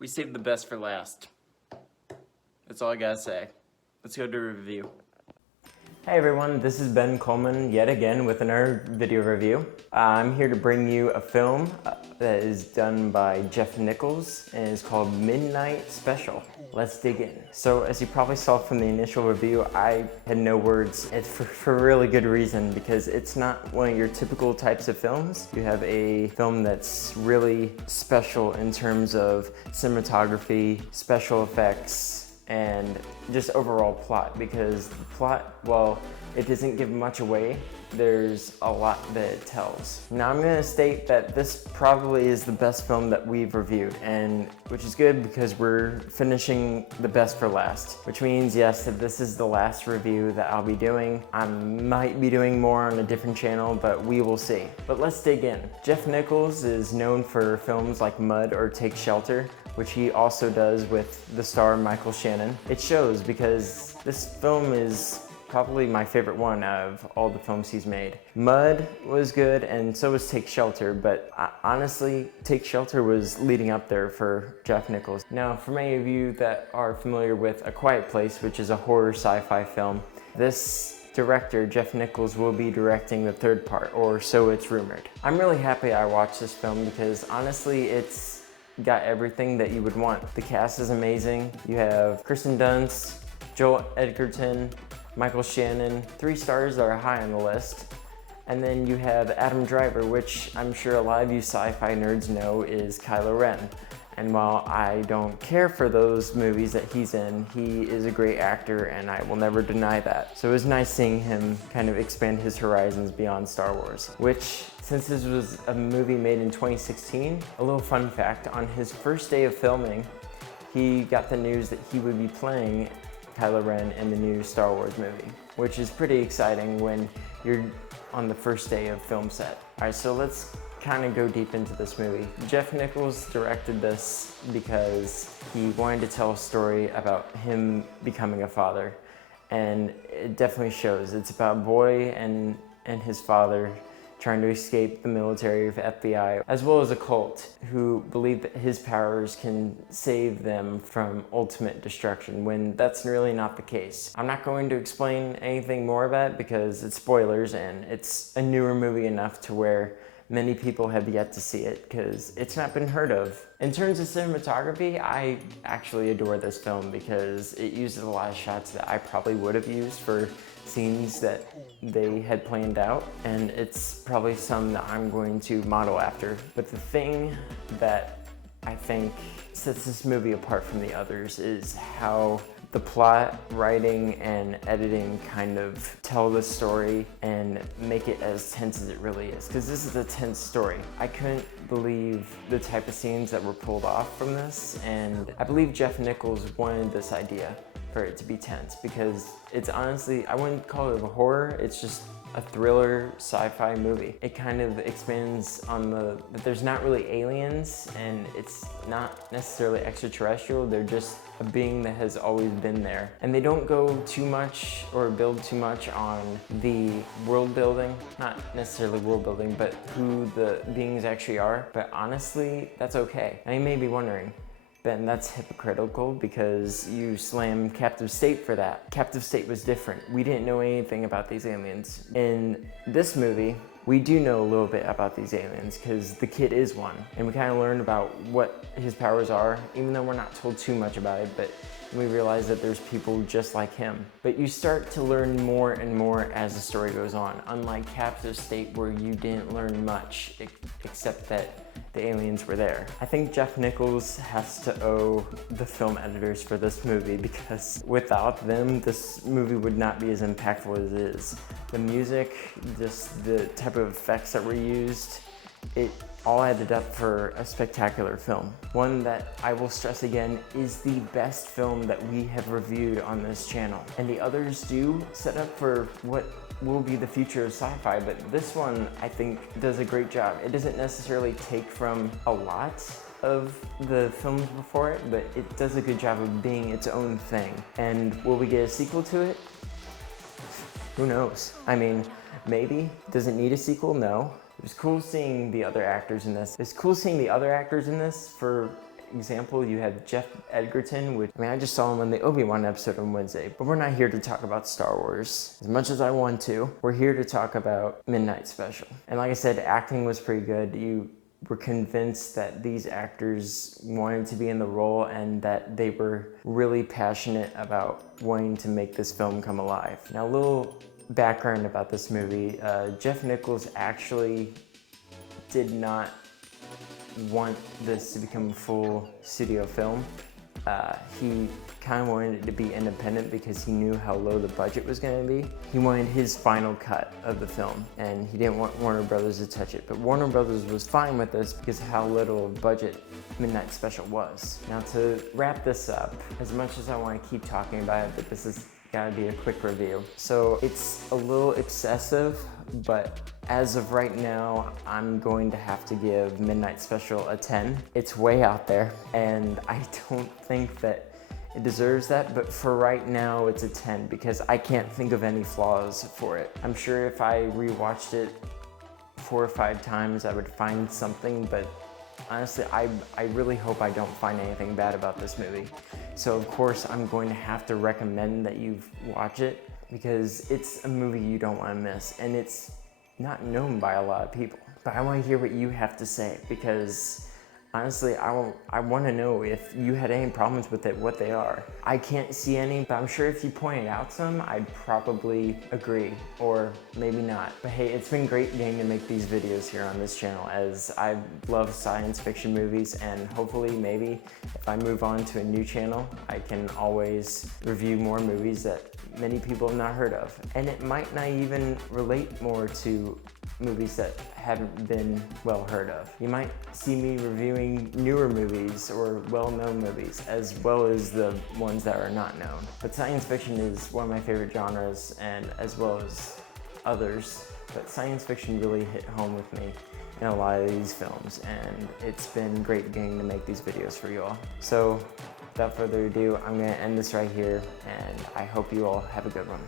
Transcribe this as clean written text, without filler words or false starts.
We saved the best for last. That's all I gotta say. Let's go to a review. Hey everyone, this is Ben Coleman yet again with another video review. I'm here to bring you a film that is done by Jeff Nichols and is called Midnight Special. Let's dig in. So as you probably saw from the initial review, I had no words. It's for really good reason because it's not one of your typical types of films. You have a film that's really special in terms of cinematography, special effects, and just overall plot, because the plot, while it doesn't give much away, there's a lot that it tells. Now I'm gonna state that this probably is the best film that we've reviewed, and which is good because we're finishing the best for last, which means yes, that this is the last review that I'll be doing. I might be doing more on a different channel, but we will see. But let's dig in. Jeff Nichols is known for films like Mud or Take Shelter, which he also does with the star Michael Shannon. It shows because this film is probably my favorite one out of all the films he's made. Mud was good, and so was Take Shelter, but honestly, Take Shelter was leading up there for Jeff Nichols. Now, for many of you that are familiar with A Quiet Place, which is a horror sci-fi film, this director, Jeff Nichols, will be directing the third part, or so it's rumored. I'm really happy I watched this film because honestly, it's got everything that you would want. The cast is amazing. You have Kirsten Dunst, Joel Edgerton, Michael Shannon, 3 stars that are high on the list. And then you have Adam Driver, which I'm sure a lot of you sci-fi nerds know is Kylo Ren. And while I don't care for those movies that he's in, he is a great actor and I will never deny that. So it was nice seeing him kind of expand his horizons beyond Star Wars, which, since this was a movie made in 2016, a little fun fact, on his first day of filming, he got the news that he would be playing Kylo Ren in the new Star Wars movie, which is pretty exciting when you're on the first day of film set. All right, so let's kind of go deep into this movie. Jeff Nichols directed this because he wanted to tell a story about him becoming a father, and it definitely shows. It's about a boy and his father trying to escape the military of FBI, as well as a cult who believe that his powers can save them from ultimate destruction, when that's really not the case. I'm not going to explain anything more about it because it's spoilers, and it's a newer movie enough to where many people have yet to see it because it's not been heard of. In terms of cinematography, I actually adore this film because it uses a lot of shots that I probably would have used for scenes that they had planned out, and it's probably some that I'm going to model after. But the thing that I think sets this movie apart from the others is how the plot, writing, and editing kind of tell the story and make it as tense as it really is, because this is a tense story. I couldn't believe the type of scenes that were pulled off from this, and I believe Jeff Nichols wanted this idea for it to be tense because it's honestly, I wouldn't call it a horror, it's just a thriller sci-fi movie. It kind of expands on that there's not really aliens and it's not necessarily extraterrestrial, they're just a being that has always been there. And they don't go too much or build too much on the world building, not necessarily world building, but who the beings actually are. But honestly, that's okay. Now you may be wondering, Ben, that's hypocritical because you slam Captive State for that. Captive State was different. We didn't know anything about these aliens. In this movie, we do know a little bit about these aliens because the kid is one. And we kind of learn about what his powers are, even though we're not told too much about it, but we realize that there's people just like him. But you start to learn more and more as the story goes on, unlike Captive State where you didn't learn much except that the aliens were there. I think Jeff Nichols has to owe the film editors for this movie because without them, this movie would not be as impactful as it is. The music, just the type of effects that were used, it all added up for a spectacular film. One that I will stress again is the best film that we have reviewed on this channel. And the others do set up for what will be the future of sci-fi, but this one I think does a great job. It doesn't necessarily take from a lot of the films before it, but it does a good job of being its own thing. And will we get a sequel to it? Who knows? I mean, maybe. Does it need a sequel? No. It was cool seeing the other actors in this. It's cool seeing the other actors in this for example, you have Jeff Edgerton, which, I just saw him on the Obi-Wan episode on Wednesday, but we're not here to talk about Star Wars as much as I want to. We're here to talk about Midnight Special. And like I said, acting was pretty good. You were convinced that these actors wanted to be in the role and that they were really passionate about wanting to make this film come alive. Now, a little background about this movie. Jeff Nichols actually did not want this to become a full studio film. He kind of wanted it to be independent because he knew how low the budget was going to be. He wanted his final cut of the film, and he didn't want Warner Brothers to touch it. But Warner Brothers was fine with this because of how little budget Midnight Special was. Now, to wrap this up, as much as I want to keep talking about it, but this has got to be a quick review. So it's a little excessive, but as of right now, I'm going to have to give Midnight Special a 10. It's way out there, and I don't think that it deserves that, but for right now, it's a 10 because I can't think of any flaws for it. I'm sure if I rewatched it 4 or 5 times, I would find something, but honestly, I really hope I don't find anything bad about this movie. So of course, I'm going to have to recommend that you watch it because it's a movie you don't want to miss, and it's not known by a lot of people. But I want to hear what you have to say because honestly, I want to know if you had any problems with it, what they are. I can't see any, but I'm sure if you pointed out some, I'd probably agree, or maybe not. But hey, it's been great getting to make these videos here on this channel as I love science fiction movies, and hopefully maybe if I move on to a new channel, I can always review more movies that many people have not heard of. And it might not even relate more to movies that haven't been well heard of. You might see me reviewing newer movies or well-known movies as well as the ones that are not known. But science fiction is one of my favorite genres, and as well as others. But science fiction really hit home with me in a lot of these films, and it's been great getting to make these videos for you all. So without further ado, I'm gonna end this right here, and I hope you all have a good one.